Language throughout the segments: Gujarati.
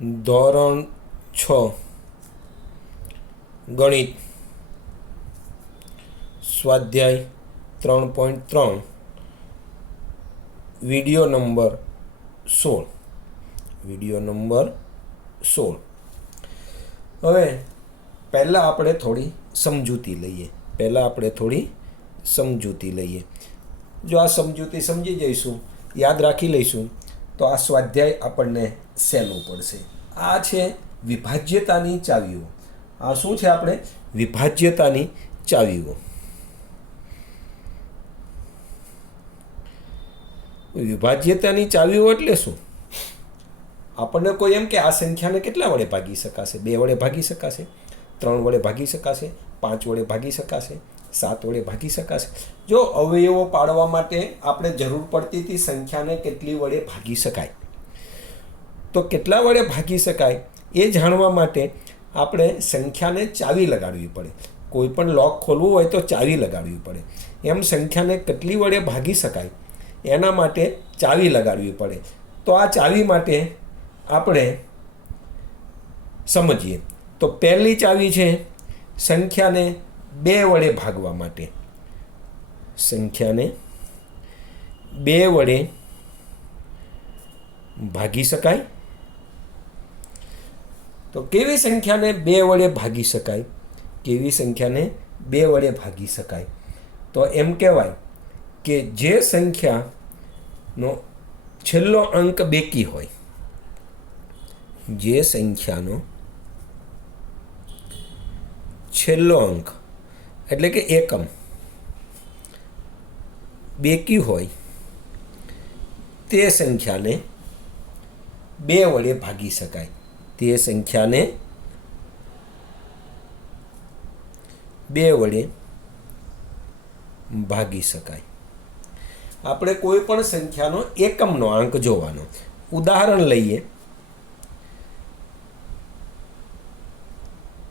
ધોરણ 6 ગણિત સ્વાધ્યાય 3.3 વિડિયો નંબર 16 હવે પહેલાં આપણે થોડી સમજૂતી લઈએ જો આ સમજૂતી સમજી જઈશું, યાદ રાખી લઈશું તો આ સ્વાધ્યાય આપણને સહેલું પડશે. આ છે વિભાજ્યતાની ચાવીઓ. આ શું છે? આપણે વિભાજ્યતાની ચાવીઓ. વિભાજ્યતાની ચાવીઓ એટલે શું? આપણને કોઈ એમ કે આ સંખ્યાને કેટલા વડે ભાગી શકાશે? 2 વડે ભાગી શકાશે, 3 વડે ભાગી શકાશે, 5 વડે ભાગી શકાશે, 7 વડે ભાગી શકાશે. જો અવયવો પાડવા માટે આપણે જરૂર પડતી હતી સંખ્યાને કેટલી વડે ભાગી શકાય, તો કેટલા વડે ભાગી શકાય એ જાણવા માટે આપણે સંખ્યાને ચાવી લગાડવી પડે. કોઈ પણ લોક ખોલવું હોય તો ચાવી લગાડવી પડે. એમ સંખ્યાને કેટલી વડે ભાગી શકાય એના માટે ચાવી લગાડવી પડે. તો આ ચાવી માટે આપણે સમજીએ તો પહેલી ચાવી છે સંખ્યાને 2 વડે ભાગવા માટે. સંખ્યાને 2 વડે ભાગી શકાય. તો કેવી સંખ્યાને 2 વડે ભાગી શકાય? તો એમ કહેવાય કે જે સંખ્યાનો છેલ્લો અંક બેકી હોય, જે સંખ્યાનો છેલ્લો અંક એટલે કે એકમ બેકી હોય તે સંખ્યાને 2 વડે ભાગી શકાય. તે સંખ્યાને 2 વડે ભાગી શકાય. આપણે કોઈ પણ સંખ્યાનો એકમનો અંક જોવાનો. ઉદાહરણ લઈએ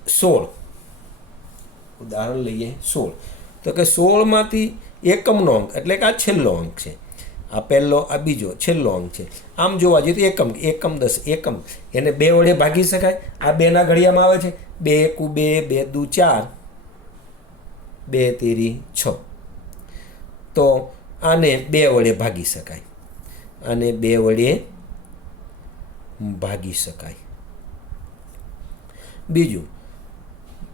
16. તો કે 16 માંથી એકમનો અંક એટલે કે આ છેલ્લો અંક છે. આ પહેલો, આ બીજો, છેલ્લો અંક છે. આમ જોવા જઈએ તો એકમ 10 એકમ એને 2 વડે ભાગી શકાય. આ 2ના ઘડિયામાં આવે છે 2 એકુ 2, 2 દુ 4, 2 તેરી 6. તો આને 2 વડે ભાગી શકાય. બીજું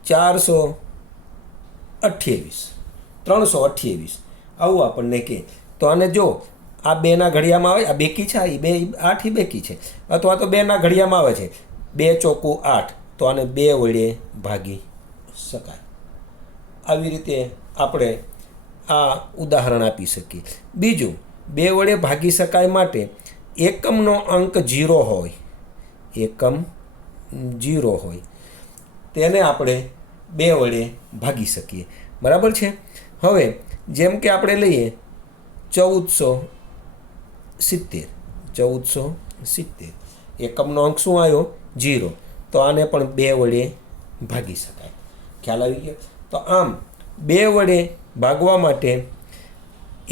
328 આવું આપણને કહે તો આને જો આ 2ના ઘડિયામાં આવે, આ બેકી છે, આ 8 બેકી છે, અથવા તો 2ના ઘડિયામાં આવે છે 2 ચોકુ 8, તો આને 2 વડે ભાગી શકાય. આવી રીતે આપણે આ ઉદાહરણ આપી શકીએ. બીજું 2 વડે ભાગી શકાય માટે એકમનો અંક 0 હોય તેને આપણે 2 વડે ભાગી શકીએ. બરાબર છે. હવે જેમ કે આપણે લઈએ 1470. એકમનો અંક શું આવ્યો? 0. તો આને પણ 2 વડે ભાગી શકાય. ખ્યાલ આવી ગયો? તો આમ 2 વડે ભાગવા માટે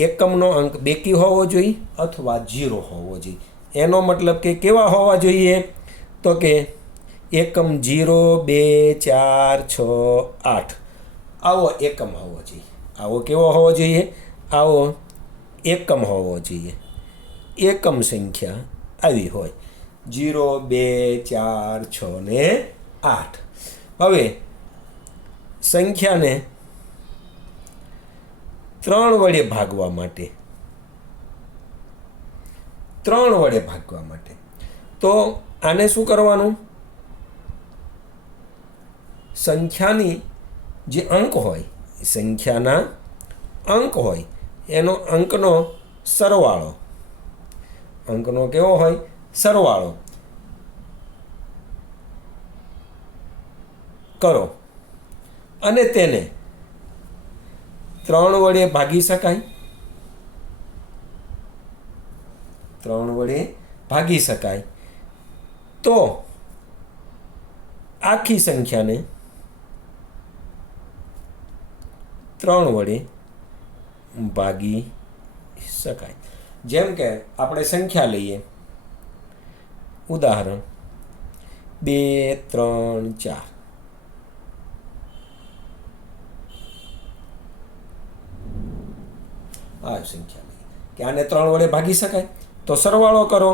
એકમનો અંક બેકી હોવો જોઈએ અથવા 0 હોવો જોઈએ. એનો મતલબ કે કેવા હોવા જોઈએ? તો કે એકમ 0, 2, 4, 6, 8 આવો એકમ હોવો જોઈએ. આવો કેવો હોવો જોઈએ? આવો એકમ હોવો જોઈએ. એકમ સંખ્યા આવી હોય 0, 2, 4, 6 ને 8. હવે સંખ્યાને 3 વડે ભાગવા માટે તો આને શું કરવાનું? સંખ્યાની જે અંક હોય, સંખ્યાના અંક હોય એનો અંકનો સરવાળો, અંકનો કેવો હોય? સરવાળો કરો અને તેને 3 વડે ભાગી શકાય. 3 વડે ભાગી શકાય તો આખી સંખ્યાને 3 વડે ભાગી શકાય. જેમ કે આપણે સંખ્યા લઈએ, ઉદાહરણ 2 3 4 આ સંખ્યા કે આને 3 વડે ભાગી શકાય. તો સરવાળો કરો.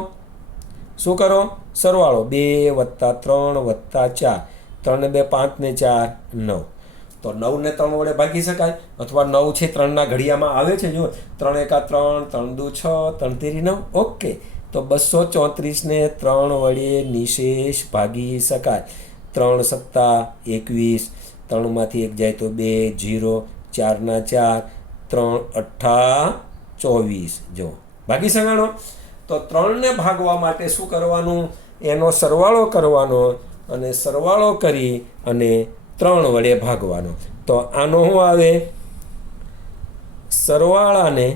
શું કરો? સરવાળો. 2 + 3 + 4. 3 ને 2 5 ને 4 9. તો 9 ને 3 વડે ભાગી શકાય, અથવા 9 છે 3ના ઘડિયામાં આવે છે. જો 3 × 1 3, 3 × 2 6, 3 × 3 9. ઓકે. તો 234 ને 3 વડે નિશેષ ભાગી શકાય. 3 × 7 = 21. 3માંથી 1 જાય તો 2 0. 4 ના 4. 3 8 24. જો ભાગી શકાણો. તો 3ને ભાગવા માટે શું કરવાનું? એનો સરવાળો કરવાનો, અને સરવાળો કરી અને 3 વડે ભાગવાનો. તો આનો શું આવે? સરવાળાને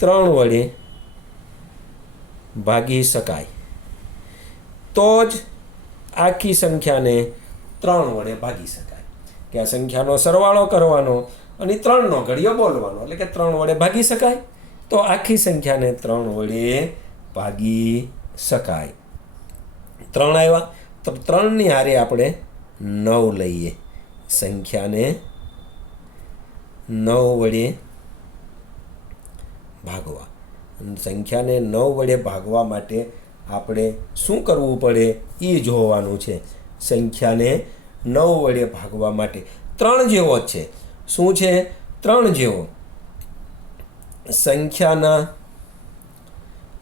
3 વડે ભાગી શકાય તો જ આખી સંખ્યાને 3 વડે ભાગી શકાય. કે આ સંખ્યાનો સરવાળો કરવાનો અને 3નો ઘડિયો બોલવાનો, એટલે કે 3 વડે ભાગી શકાય તો આખી સંખ્યાને 3 વડે ભાગી શકાય. 3 આવ્યા તો 3ની હારે આપણે 9 લઈએ. સંખ્યાને 9 વડે ભાગવા. સંખ્યાને 9 વડે ભાગવા માટે આપણે શું કરવું પડે એ જોવાનું છે. સંખ્યાને 9 વડે ભાગવા માટે 3 જેવો જ છે. શું છે? 3 જેવો. સંખ્યાના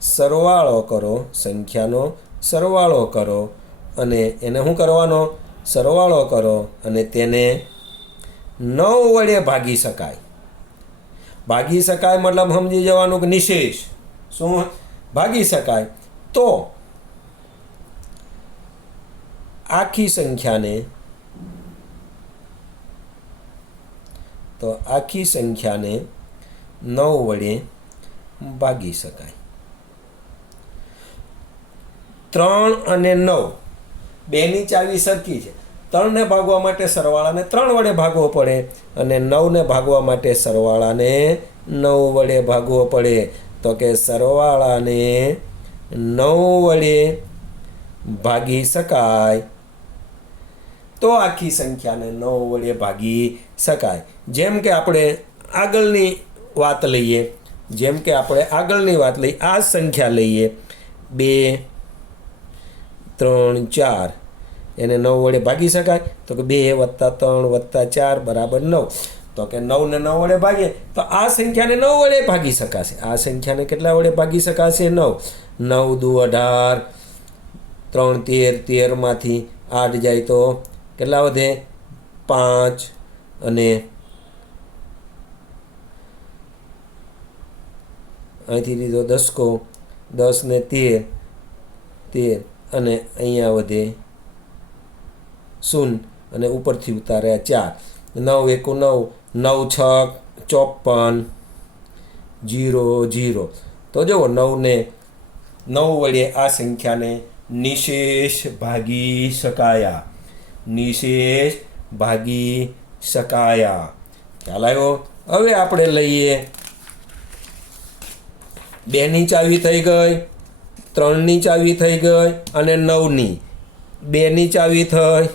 સરવાળો કરો. સંખ્યાનો સરવાળો કરો અને એને શું કરવાનો? સરવાળો કરો અને તેને 9 વડે ભાગી શકાય. ભાગી શકાય મતલબ સમજી જવાનું કે નિશેષ. શું? ભાગી શકાય તો આખી સંખ્યાને 9 વડે ભાગી શકાય. 3 અને 9 બેની ચાવી સરખી છે. 3ને ભાગવા માટે સરવાળાને 3 વડે ભાગવો પડે, અને 9ને ભાગવા માટે સરવાળાને 9 વડે ભાગવો પડે. તો કે સરવાળાને 9 વડે ભાગી શકાય તો આખી સંખ્યાને 9 વડે ભાગી શકાય. જેમ કે આપણે આગળની વાત લઈએ. આ સંખ્યા લઈએ 2 3 4. એને 9 વડે ભાગી શકાય તો કે 2 + 3 + 4 = 9. તો કે 9 ને 9 વડે ભાગીએ તો આ સંખ્યાને 9 વડે ભાગી શકાશે. આ સંખ્યાને કેટલા વડે ભાગી શકાશે? 9. 9 દુ 18. 3 13. 13માંથી 8 જાય તો કેટલા વધે? 5. અને અહીંથી લીધો 10 10 ને 13 અને અહીંયા વધે 0 અને ઉપરથી ઉતાર્યા 4. 9 1 9. 9 6 54. 0 0. તો જુઓ 9 ને 9 વડે આ સંખ્યાને નિશેષ ભાગી શકાયા. નિશેષ ભાગી શકાયા. ખ્યાલ આવ્યો? હવે આપણે લઈએ 2ની ચાવી થઈ ગઈ, 3ની ચાવી થઈ ગઈ અને 9ની. 2ની ચાવી થઈ,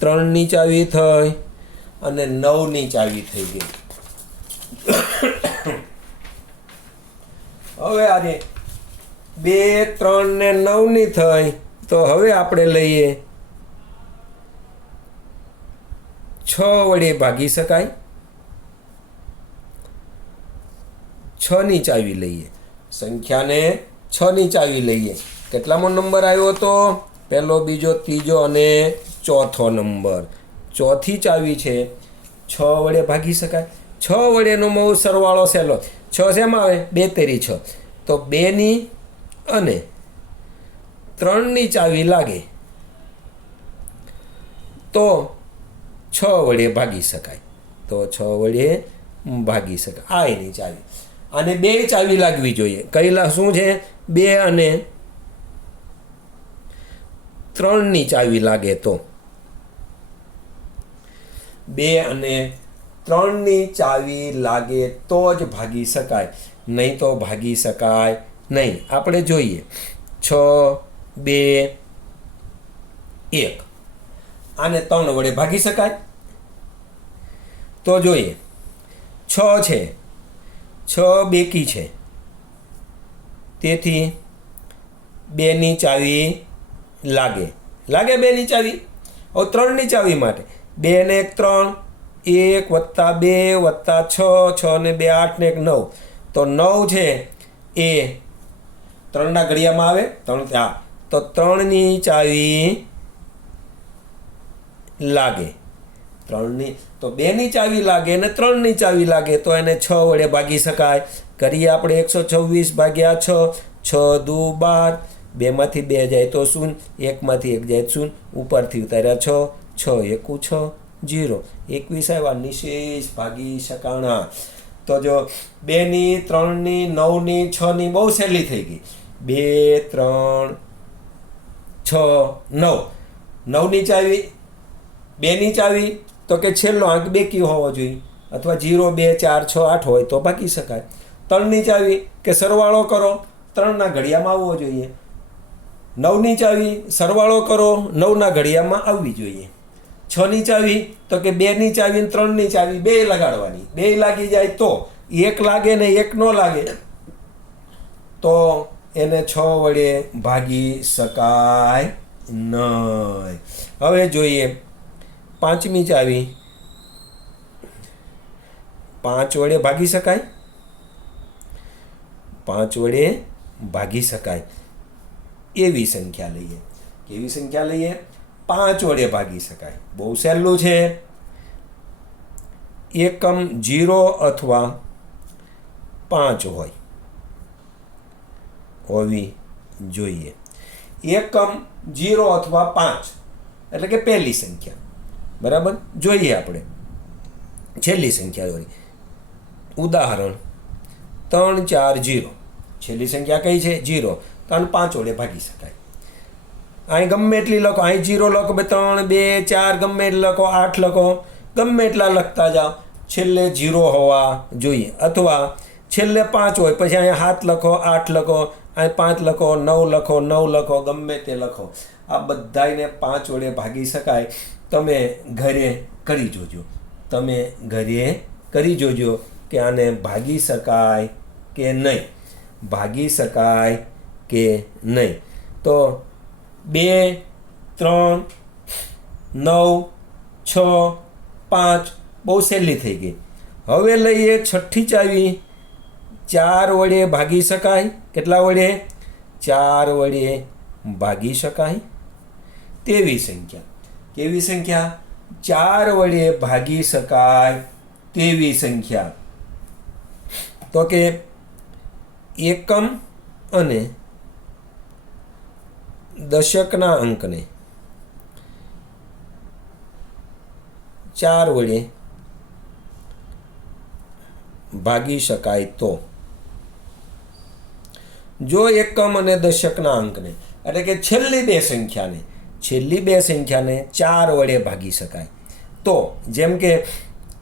3ની ચાવી થઈ અને 9ની ચાવી થઈ ગઈ. હવે આને 2 3 ને 9ની થઈ તો હવે આપણે લઈએ 6 વડે ભાગી શકાય. 6ની ચાવી લઈએ. સંખ્યાને 6ની ચાવી લઈએ. કેટલામો નંબર આવ્યો તો? પહેલો, બીજો, ત્રીજો અને ચોથો નંબર. ચોથી ચાવી છે. 6 વડે ભાગી શકાય. 6 વડેનો બહુ સરવાળો સહેલો. 6 શેમાં આવે? 2 તેરી 6. તો 2ની અને 3ની ચાવી લાગે તો 6 વડે ભાગી શકાય. તો 6 વડે ભાગી શકાય. આ એની ચાવી. અને 2 ચાવી લાગવી જોઈએ. કઈ શું છે? 2 અને 3ની ચાવી લાગે તો 2 અને 3ની ચાવી લાગે તો જ ભાગી શકાય, નહીં તો ભાગી શકાય નહીં. આપણે જોઈએ 6 2 1. આને 3 વડે ભાગી શકાય? તો જોઈએ, 6 છે, 6 બેકી છે, તેથી 2ની ચાવી લાગે 2ની ચાવી. હવે 3ની ચાવી માટે 2 ને 1 3, 1 + 2 + 6, 6 ને 2 8 ને 1 9. તો 9 છે એ 3ના ઘડિયામાં આવે 3. હા, તો 3ની ચાવી લાગે 3ની. તો 2ની ચાવી લાગે ને 3ની ચાવી લાગે તો એને 6 વડે ભાગી શકાય. કરીએ આપણે 126 ભાગ્યા 6, 6 દુ 12, 2માંથી 2 જાય તો 0, 1માંથી 1 જાય 0, ઉપરથી ઉતાર્યા 6, 6 × 6 0, 21 આવ્યા. નિશેષ ભાગી શકાણા. તો જો 2ની 3ની 9ની 6ની બહુ સહેલી થઈ ગઈ. 2 3 6 9. 9ની ચાવી 2ની ચાવી તો કે છેલ્લો આંક બેકી હોવો જોઈએ, અથવા 0 2 4 6 8 હોય તો ભાગી શકાય. 3ની ચાવી કે સરવાળો કરો 3ના ઘડિયામાં આવવો જોઈએ. 9ની ચાવી સરવાળો કરો 9ના ઘડિયામાં આવવી જોઈએ. 6ની ચાવી તો કે 2ની ચાવી ને 3ની ચાવી બે લગાડવાની. બે લાગી જાય તો 1 લાગે ને 1 ન લાગે તો એને 6 વડે ભાગી શકાય નહીં. હવે જોઈએ 5મી ચાવી. 5 વડે ભાગી શકાય? 5 વડે ભાગી શકાય એવી સંખ્યા લઈએ. કેવી સંખ્યા લઈએ? 5 વડે ભાગી શકાય. બહુ સહેલું છે. એકમ 0 અથવા 5 હોવી જોઈએ. એકમ 0 અથવા 5 એટલે કે પહેલી સંખ્યા. બરાબર? જોઈએ આપણે છેલ્લી સંખ્યા જોઈ. ઉદાહરણ 3 4 0. છેલ્લી સંખ્યા કઈ છે? 0. તો આને 5 વડે ભાગી શકાય. અહીં ગમે એટલી લખો, અહીં 0 લખો, 3 2 4 ગમે એટલી લખો, 8 લખો, ગમે એટલા લખતા જાઓ, છેલ્લે 0 હોવા જોઈએ. અથવા છેલ્લે 5 હોય પછી અહીંયા 7 લખો, 8 લખો, અહીં 5 લખો, 9 લખો, 9 લખો, ગમે તે લખો. આ બધાને 5 વડે ભાગી શકાય. તમે ઘરે કરી જોજો. તમે ઘરે કરી જોજો કે આને ભાગી શકાય કે નહીં. ભાગી શકાય કે નહીં. તો 2 3 9 6 5 બહુ સહેલી થઈ ગઈ. હવે લઈએ 6ઠ્ઠી ચાવી. 4 વડે ભાગી શકાય. કેટલા વડે? 4 વડે ભાગી શકાય તેવી સંખ્યા. કેવી સંખ્યા? 4 વડે ભાગી શકાય તેવી સંખ્યા. તો કે એકમ અને દશકના અંકને 4 વડે ભાગી શકાય તો, જો એકમ અને દશકના અંકને એટલે કે છેલ્લી બે સંખ્યાને 4 વડે ભાગી શકાય તો, જેમ કે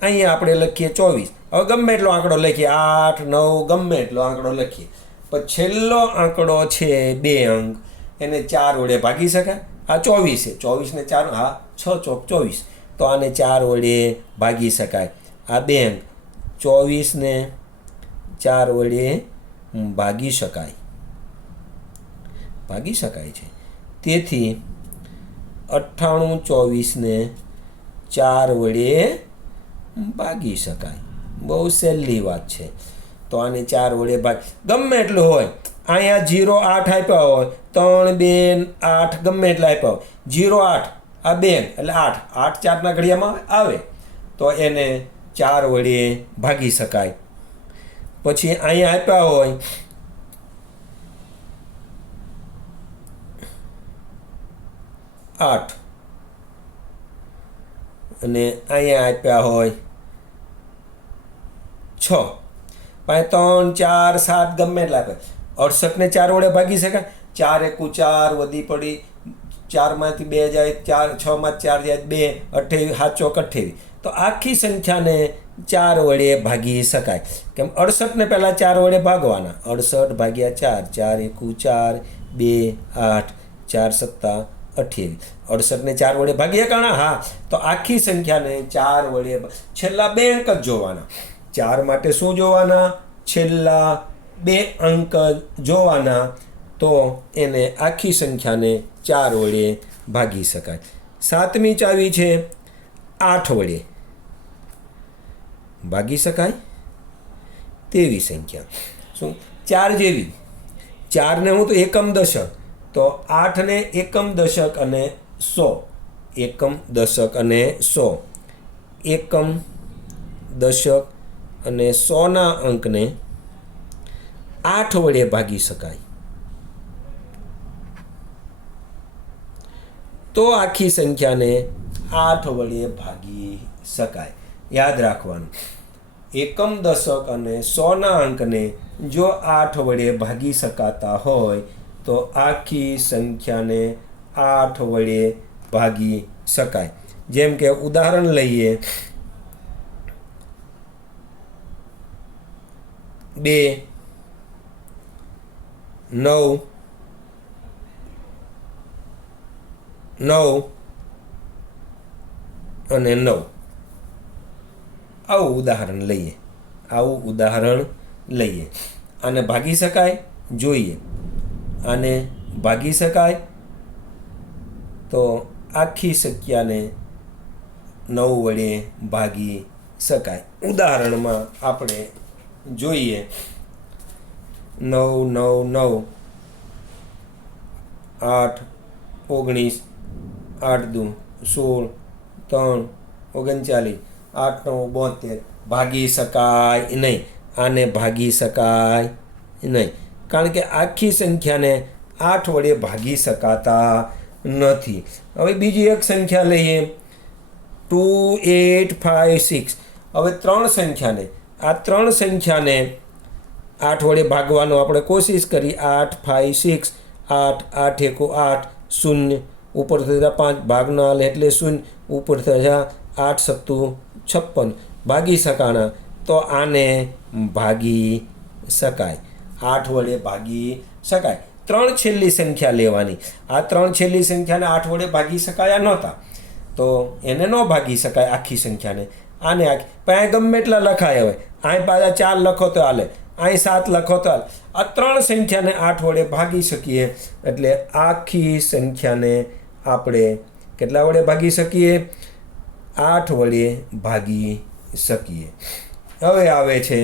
અહીંયા આપણે લખીએ 24. હવે ગમે એટલો આંકડો લખીએ, 8 9 ગમે એટલો આંકડો લખીએ, પણ છેલ્લો આંકડો છે 2 અંક, એને 4 વડે ભાગી શકાય. આ 24 છે, 24 ને 4, હા 6 ચોક 24, તો આને 4 વડે ભાગી શકાય. આ 2 અંક 24 ને 4 વડે ભાગી શકાય છે. તેથી 98 24 ને 4 વડે ભાગી શકાય. બહુ સહેલી વાત છે. તો આને 4 વડે ગમે એટલું હોય. અહીંયા 0 8 આપ્યા હોય, 3 2 8 ગમે એટલા આપ્યા હોય, 0 8 આ 2 એટલે 8 8 4ના ઘડિયામાં આવે તો એને 4 વડે ભાગી શકાય. પછી અહીંયા આપ્યા હોય 8 અને અહીંયા આપ્યા હોય 6, 3 4 7 ગમે એટલા આપે. 68 ને 4 વડે ભાગી શકાય. 4 એકુ 4 વધી પડી, 4માંથી 2 જાય, 6 માંથી 4 જાય 2, 28 7 ચોક 28. તો આખી સંખ્યાને 4 વડે ભાગી શકાય. કેમ? 68 ને પહેલાં 4 વડે ભાગવાના. 68 ભાગ્યા 4, 4 એકુ 4, 2 8, 4 7 28. 68 ને 4 વડે ભાગી શકાણા? હા. તો આખી સંખ્યાને 4 વડે છેલ્લા 2 અંક જ જોવાના. 4 માટે શું જોવાના? છેલ્લા 2 અંક જોવાના. તો એને આખી સંખ્યાને 4 વડે ભાગી શકાય. 7મી ચાવી છે 8 વડે ભાગી શકાય તેવી સંખ્યા. શું? 4 જેવી. 4ને હું તો એકમ દશક, તો 8 ને એકમ દશક અને 100. એકમ દશક અને 100. એકમ દશક અને 100ના અંકને 8 વડે ભાગી શકાય. તો આખી સંખ્યાને 8 વડે ભાગી શકાય. યાદ રાખવાનું, એકમ દશક અને 100ના અંકને જો 8 વડે ભાગી શકાતા હોય તો આખી સંખ્યાને 8 વડે ભાગી શકાય. જેમ કે ઉદાહરણ લઈએ, 2, 9, 9 અને 9. આવું ઉદાહરણ લઈએ. આને ભાગી શકાય? જોઈએ. આને ભાગી શકાય તો આખી સંખ્યાને 9 વડે ભાગી શકાય. ઉદાહરણમાં આપણે જોઈએ, 9, 9, 9, 8, 19, 8 દુ 16, 3, 39, 8, 9, 72. ભાગી શકાય નહીં. આને ભાગી શકાય નહીં, કારણ કે આખી સંખ્યાને 8 વડે ભાગી શકાતા નથી. હવે બીજી એક સંખ્યા લઈએ, 2, 8, 5, 6. હવે 3 સંખ્યાને 8 વડે ભાગવાનો આપણે કોશિશ કરી. 8, 5, 6. 8, 8 1 8, 0. ઉપર થતા 5 ભાગના એટલે 0. ઉપર થતા 8 સત્તું 56. ભાગી શકાના, તો આને ભાગી શકાય. 8 વડે ભાગી શકાય. 3 છેલ્લી સંખ્યા લેવાની. આ 3 છેલ્લી સંખ્યાને 8 વડે ભાગી શકાયા નહોતા, તો એને ન ભાગી શકાય આખી સંખ્યાને. આને પણ ગમે એટલા લખાય. હવે અહીં પાછા 4 લખો તો હાલે, અહીં 7 લખો તો હાલે. આ 3 સંખ્યાને 8 વડે ભાગી શકીએ. એટલે આખી સંખ્યાને આપણે કેટલા વડે ભાગી શકીએ? 8 વડે ભાગી શકીએ. હવે આવે છે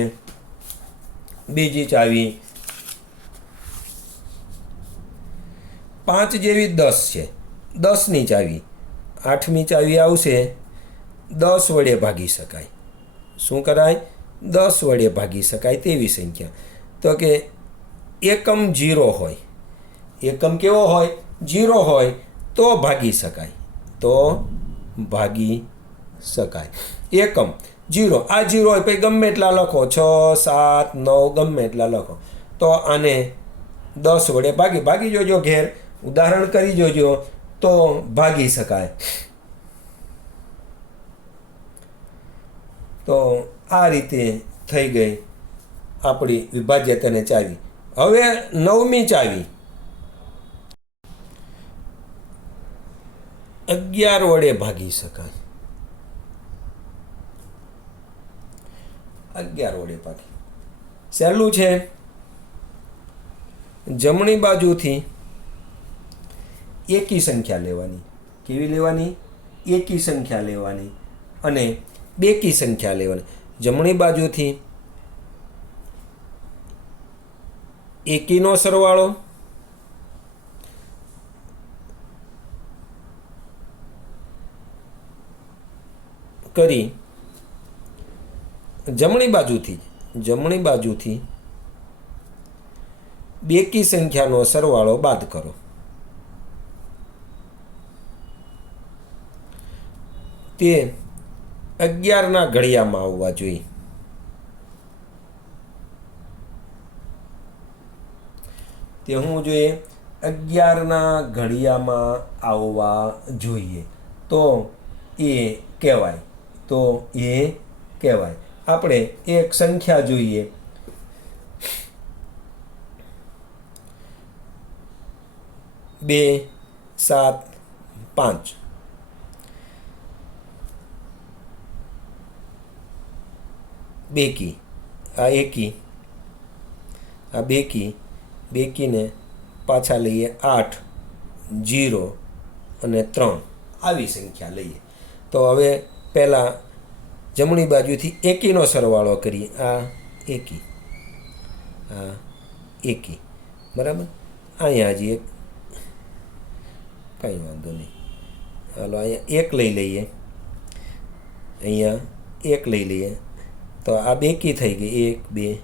બીજી ચાવી, 5 જેવી 10 છે. 10ની ચાવી. 8મી ચાવી આવશે 10 વડે ભાગી શકાય. શું કરાય? 10 વડે ભાગી શકાય તેવી સંખ્યા. તો કે એકમ 0 હોય. એકમ કેવો હોય? 0 હોય તો ભાગી શકાય. તો ભાગી શકાય. એકમ 0. આ 0 હોય પછી ગમે એટલા લખો, 6, 7, 9 ગમે એટલા લખો. તો આને 10 વડે ભાગી જોજો. ઘેર ઉદાહરણ કરી જોજો તો ભાગી શકાય. તો આ રીતે થઈ ગઈ આપણી વિભાજ્યતાની ચાવી. હવે 9મી ચાવી, 11 વડે ભાગી શકાય. 11 વડે ભાગી. સહેલું છે. જમણી બાજુથી એકી સંખ્યા લેવાની. કેવી લેવાની? એકી સંખ્યા લેવાની અને બેકી સંખ્યા લેવાની. જમણી બાજુથી એકીનો સરવાળો કરી જમણી બાજુથી બેકી સંખ્યાનો સરવાળો બાદ કરો. તે 11ના ઘડિયામાં આવવા જોઈએ. તે શું જોઈએ? 11ના ઘડિયામાં આવવા જોઈએ. તો એ કહેવાય. આપણે એક સંખ્યા જોઈએ, 2, 7, 5 બેકી આ એકી આ બેકીને પાછા લઈએ 8 0 અને 3 આવી સંખ્યા લઈએ. તો હવે પહેલાં જમણી બાજુથી એકીનો સરવાળો કરીએ. આ એકી બરાબર. અહીંયા હજી એક કંઈ વાંધો નહીં, હાલો અહીંયા 1 લઈ લઈએ, અહીંયા 1 લઈ લઈએ. તો આ બેકી થઈ ગઈ 1 2,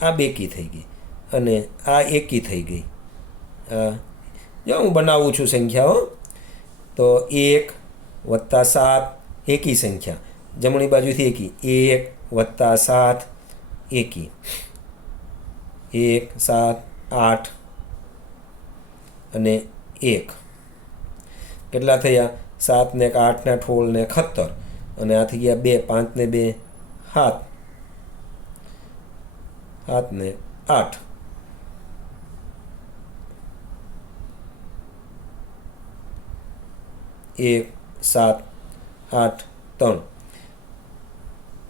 આ બેકી થઈ ગઈ અને આ એકી થઈ ગઈ. જો હું બનાવું છું સંખ્યાઓ, તો 1 + 7 એકી સંખ્યા, જમણી બાજુથી એકી, 1 + 7 એકી, 1 7 8 અને 1 કેટલા થયા? 7 ને 8 ને 16 ને 71 અને આ થઈ ગયા 2 5 ને 2 7 7 ને 8 1 7 8 3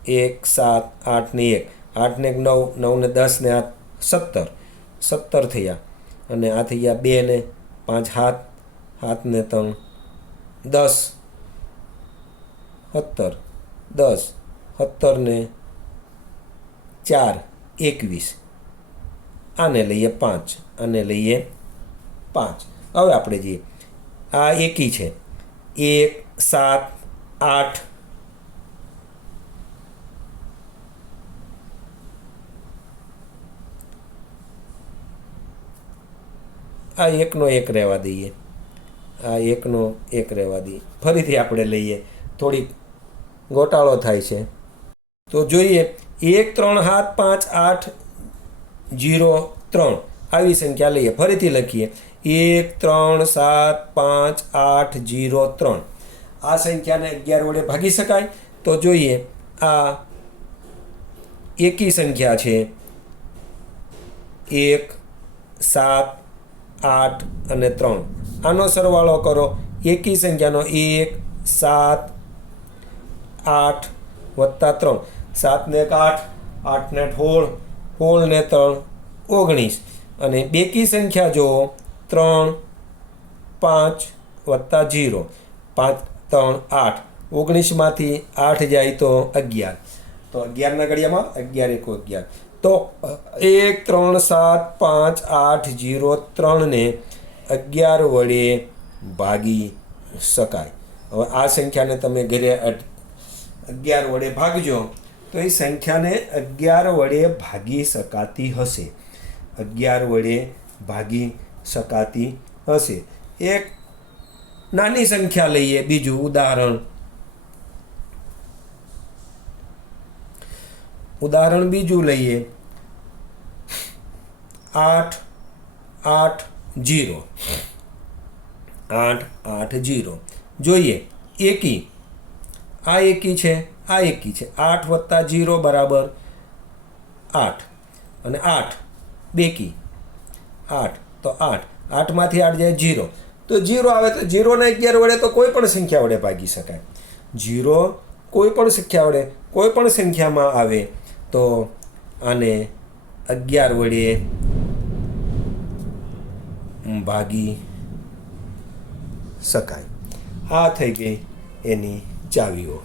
1 7 8 ને 1 8 ને 9 9 ને 10 ને 8 17 17 થયા અને આ થઈ ગયા 2 ને 5 7 7 ને 3 10 17 10 17 ને 4 21. આને લઈએ 5, આને લઈએ 5. હવે આપણે જઈએ, આ એકી છે, 1 7 8 આ 1નો 1 રહેવા દઈએ, આ 1નો 1 રહેવા દઈએ. ફરીથી આપણે લઈએ, થોડીક ગોટાળો થાય છે. તો જોઈએ 1 3 7 5 8 0 3 આવી સંખ્યા લઈએ. ફરીથી લખીએ 1 3 7 5 8 0 3. આ સંખ્યાને 11 વડે ભાગી શકાય? તો જોઈએ, આ એકી સંખ્યા છે, 1 7 8 અને 3. આનો સરવાળો કરો, એકી સંખ્યાનો 1 7 8 + 3, 7 ને 8 8 ને 16 16 ને 3 19. અને બેકી સંખ્યા જુઓ, 3 5 + 0 5 3 8 19માંથી 8 જાય તો 11. તો 11ના ઘડિયામાં 11 × 11. તો 1 3 7 5 8 0 3 ને 11 વડે ભાગી શકાય. હવે આ સંખ્યાને તમે ઘરે 11 વડે ભાગજો તો એ સંખ્યાને 11 વડે ભાગી શકાતી હશે. 11 વડે ભાગી શકાતી હશે. એક નાની સંખ્યા લઈએ, બીજું ઉદાહરણ બીજું લઈએ, 8 8 0 8 8 0. જોઈએ, એકી, આ એકી છે, આ એકી છે. 8 + 0 = 8 અને 8 બેકી 8. તો 8 8માંથી 8 જાય 0. તો 0 આવે તો 0 ને 11 વડે તો કોઈ પણ સંખ્યા વડે ભાગી શકાય. 0 કોઈ પણ સંખ્યા વડે, કોઈ પણ સંખ્યામાં આવે તો આને 11 વડે ભાગી શકાય. આ થઈ ગઈ એની ચાવીઓ.